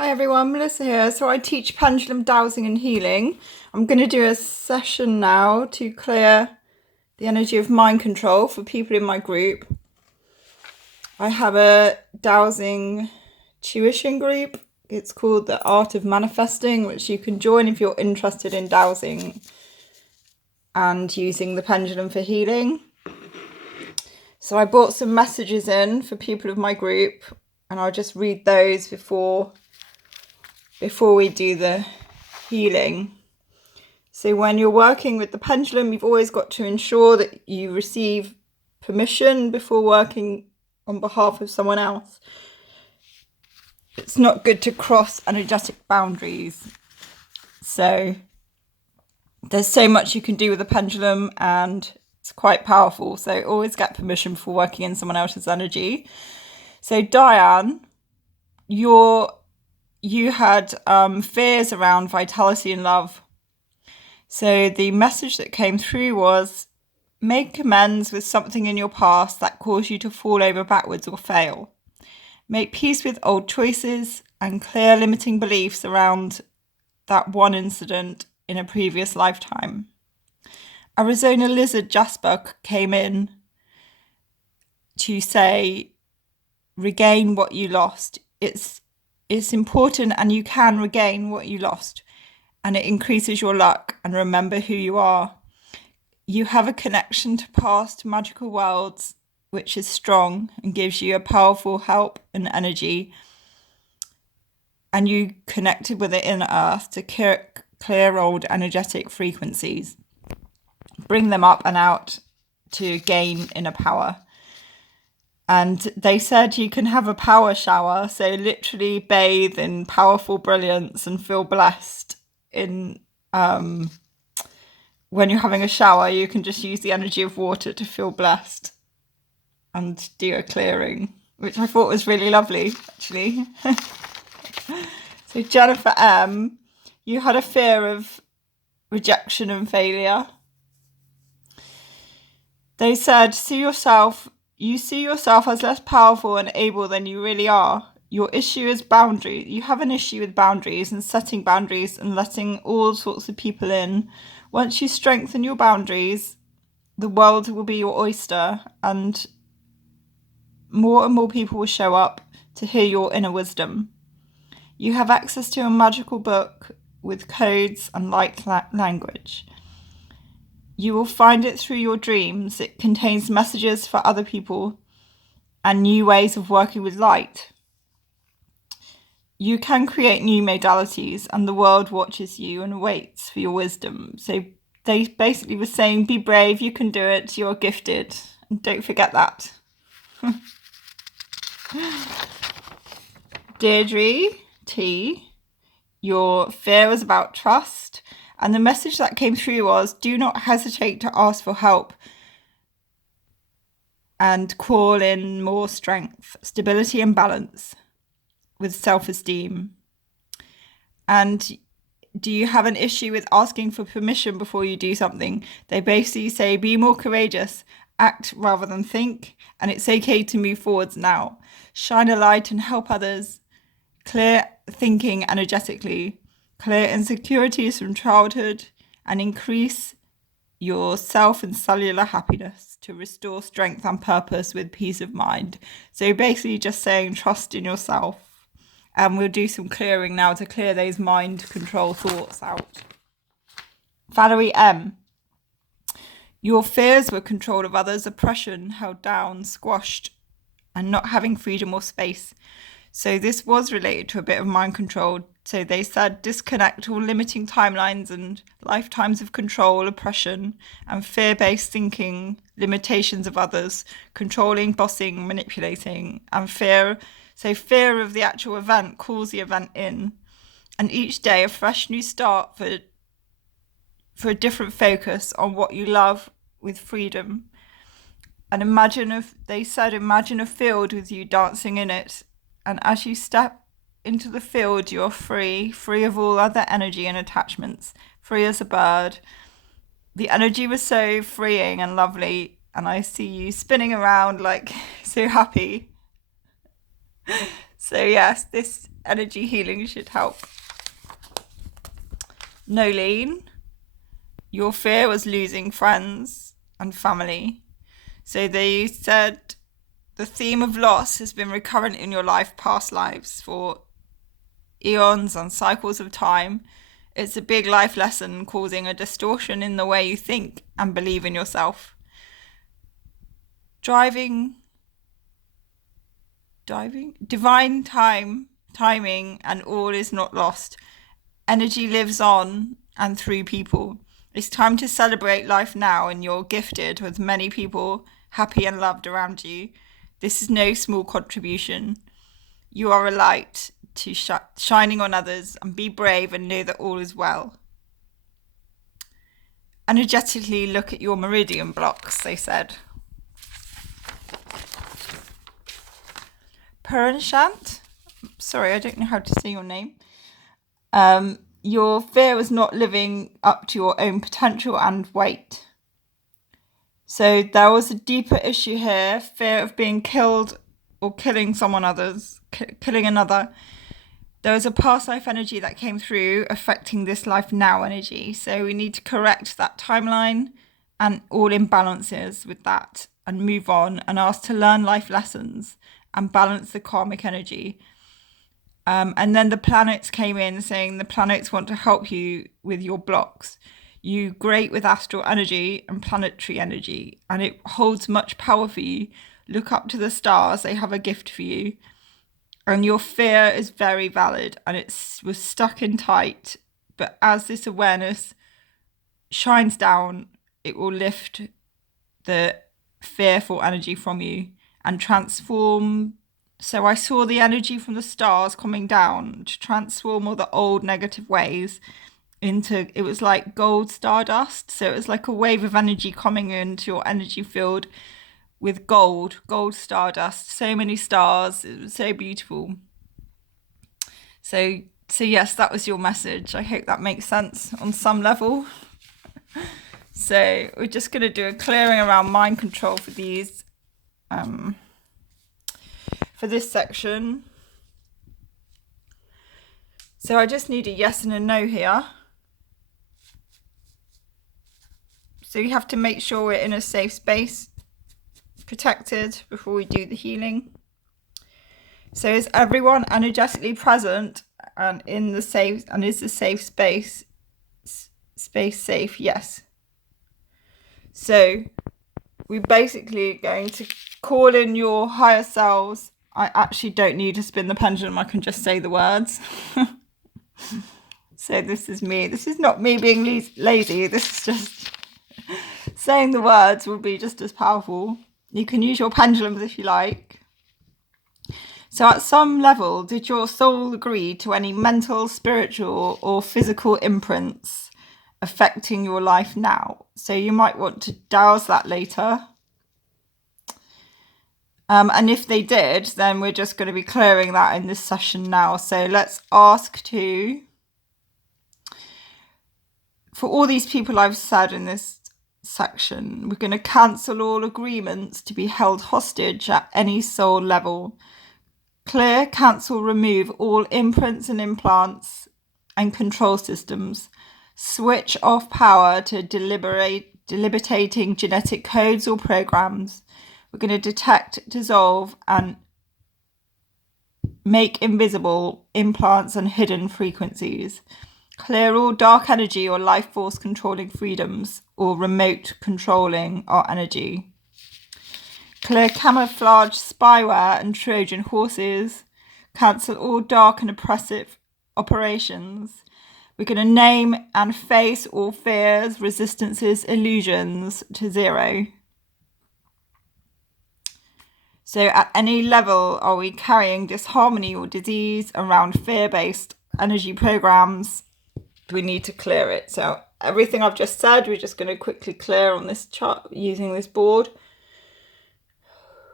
Hi everyone, Melissa here. So I teach pendulum dowsing and healing. I'm going to do a session now to clear the energy of mind control for people in my group. I have a dowsing tuition group. It's called The Art of Manifesting, which you can join if you're interested in dowsing and using the pendulum for healing. So I brought some messages in for people of my group, and I'll just read those before we do the healing. So when you're working with the pendulum, you've always got to ensure that you receive permission before working on behalf of someone else. It's not good to cross energetic boundaries. So there's so much you can do with a pendulum and it's quite powerful. So always get permission before working in someone else's energy. So Diane, you had fears around vitality and love. So the message that came through was, make amends with something in your past that caused you to fall over backwards or fail. Make peace with old choices and clear limiting beliefs around that one incident in a previous lifetime. Arizona lizard Jasper came in to say, regain what you lost. It's important and you can regain what you lost. And it increases your luck, and remember who you are. You have a connection to past magical worlds, which is strong and gives you a powerful help and energy. And you connected with the inner earth to clear old energetic frequencies. Bring them up and out to gain inner power. And they said you can have a power shower, so literally bathe in powerful brilliance and feel blessed. When you're having a shower, you can just use the energy of water to feel blessed and do a clearing, which I thought was really lovely, actually. So Jennifer M, you had a fear of rejection and failure. They said, you see yourself as less powerful and able than you really are. Your issue is boundary. You have an issue with boundaries and setting boundaries and letting all sorts of people in. Once you strengthen your boundaries, the world will be your oyster and more people will show up to hear your inner wisdom. You have access to a magical book with codes and light language. You will find it through your dreams. It contains messages for other people and new ways of working with light. You can create new modalities and the world watches you and waits for your wisdom. So they basically were saying, be brave, you can do it, you're gifted. And don't forget that. Deirdre T, your fear was about trust. And the message that came through was, do not hesitate to ask for help and call in more strength, stability and balance with self-esteem. And do you have an issue with asking for permission before you do something? They basically say, be more courageous, act rather than think, and it's okay to move forwards now. Shine a light and help others. Clear thinking energetically. Clear insecurities from childhood and increase your self and cellular happiness to restore strength and purpose with peace of mind. So basically just saying trust in yourself. And we'll do some clearing now to clear those mind control thoughts out. Valerie M, your fears were control of others, oppression, held down, squashed, and not having freedom or space. So this was related to a bit of mind control. So they said disconnect all limiting timelines and lifetimes of control, oppression, and fear-based thinking, limitations of others, controlling, bossing, manipulating, and fear. So fear of the actual event calls the event in. And each day a fresh new start for a different focus on what you love with freedom. And imagine a field with you dancing in it. And as you step into the field, you're free of all other energy and attachments, free as a bird. The energy was so freeing and lovely. And I see you spinning around like so happy. So yes, this energy healing should help. Nolene, your fear was losing friends and family. So they said the theme of loss has been recurrent in your life, past lives, for eons and cycles of time. It's a big life lesson causing a distortion in the way you think and believe in yourself. Divine timing, and all is not lost. Energy lives on and through people. It's time to celebrate life now, and you're gifted with many people happy and loved around you. This is no small contribution. You are a light to shining on others, and be brave and know that all is well. Energetically look at your meridian blocks, they said. Puranshant, sorry, I don't know how to say your name. Your fear was not living up to your own potential and weight. So there was a deeper issue here, fear of being killed or killing killing another. There was a past life energy that came through affecting this life now energy. So we need to correct that timeline and all imbalances with that and move on and ask to learn life lessons and balance the karmic energy. And then the planets came in saying the planets want to help you with your blocks. You great with astral energy and planetary energy, and it holds much power for you. Look up to the stars, they have a gift for you. And your fear is very valid and it was stuck in tight. But as this awareness shines down, it will lift the fearful energy from you and transform. So I saw the energy from the stars coming down to transform all the old negative ways into, it was like gold stardust. So it was like a wave of energy coming into your energy field with gold stardust, so many stars. It was so beautiful. So yes, that was your message. I hope that makes sense on some level. So we're just going to do a clearing around mind control for these, for this section. So I just need a yes and a no here. So you have to make sure we're in a safe space, protected, before we do the healing. So is everyone energetically present and in the safe, and is the safe space safe? Yes. So we're basically going to call in your higher selves. I actually don't need to spin the pendulum, I can just say the words. So this is me. This is not me being lazy. This is just saying the words will be just as powerful. You can use your pendulums if you like. So at some level, did your soul agree to any mental, spiritual or physical imprints affecting your life now? So you might want to dowse that later. And if they did, then we're just going to be clearing that in this session now. So let's ask for all these people I've said in this section, we're going to cancel all agreements to be held hostage at any soul level. Clear, cancel, remove all imprints and implants and control systems. Switch off power to debilitating genetic codes or programs. We're going to detect, dissolve, and make invisible implants and hidden frequencies. Clear all dark energy or life force controlling freedoms or remote controlling our energy. Clear camouflage, spyware and Trojan horses. Cancel all dark and oppressive operations. We're going to name and face all fears, resistances, illusions to zero. So at any level are we carrying disharmony or disease around fear-based energy programs? We need to clear it. So everything I've just said, we're just going to quickly clear on this chart using this board.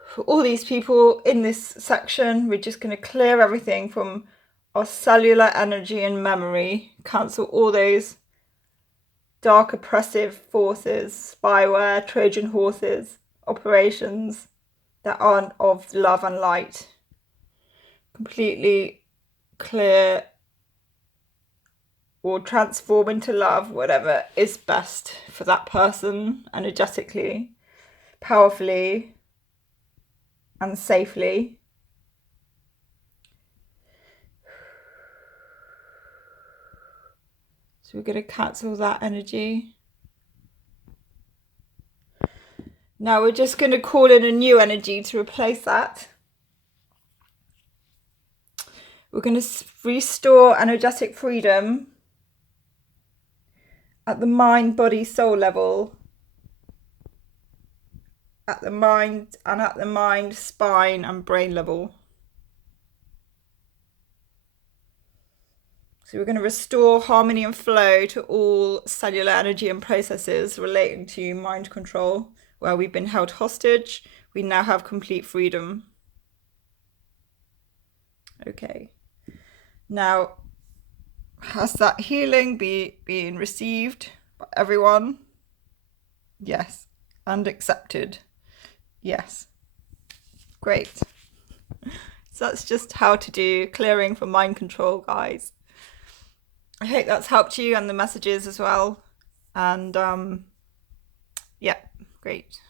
For all these people in this section, we're just going to clear everything from our cellular energy and memory. Cancel all those dark oppressive forces, spyware, Trojan horses, operations that aren't of love and light. completely clear or transform into love, whatever is best for that person, energetically, powerfully, and safely. So we're going to cancel that energy. Now we're just going to call in a new energy to replace that. We're going to restore energetic freedom at the mind, body, soul level. At the mind, spine and brain level. So we're going to restore harmony and flow to all cellular energy and processes relating to mind control. Where we've been held hostage, we now have complete freedom. Okay. Now, has that healing been received by everyone? Yes. And accepted? Yes. Great. So that's just how to do clearing for mind control, guys. I hope that's helped you and the messages as well. And yeah, great.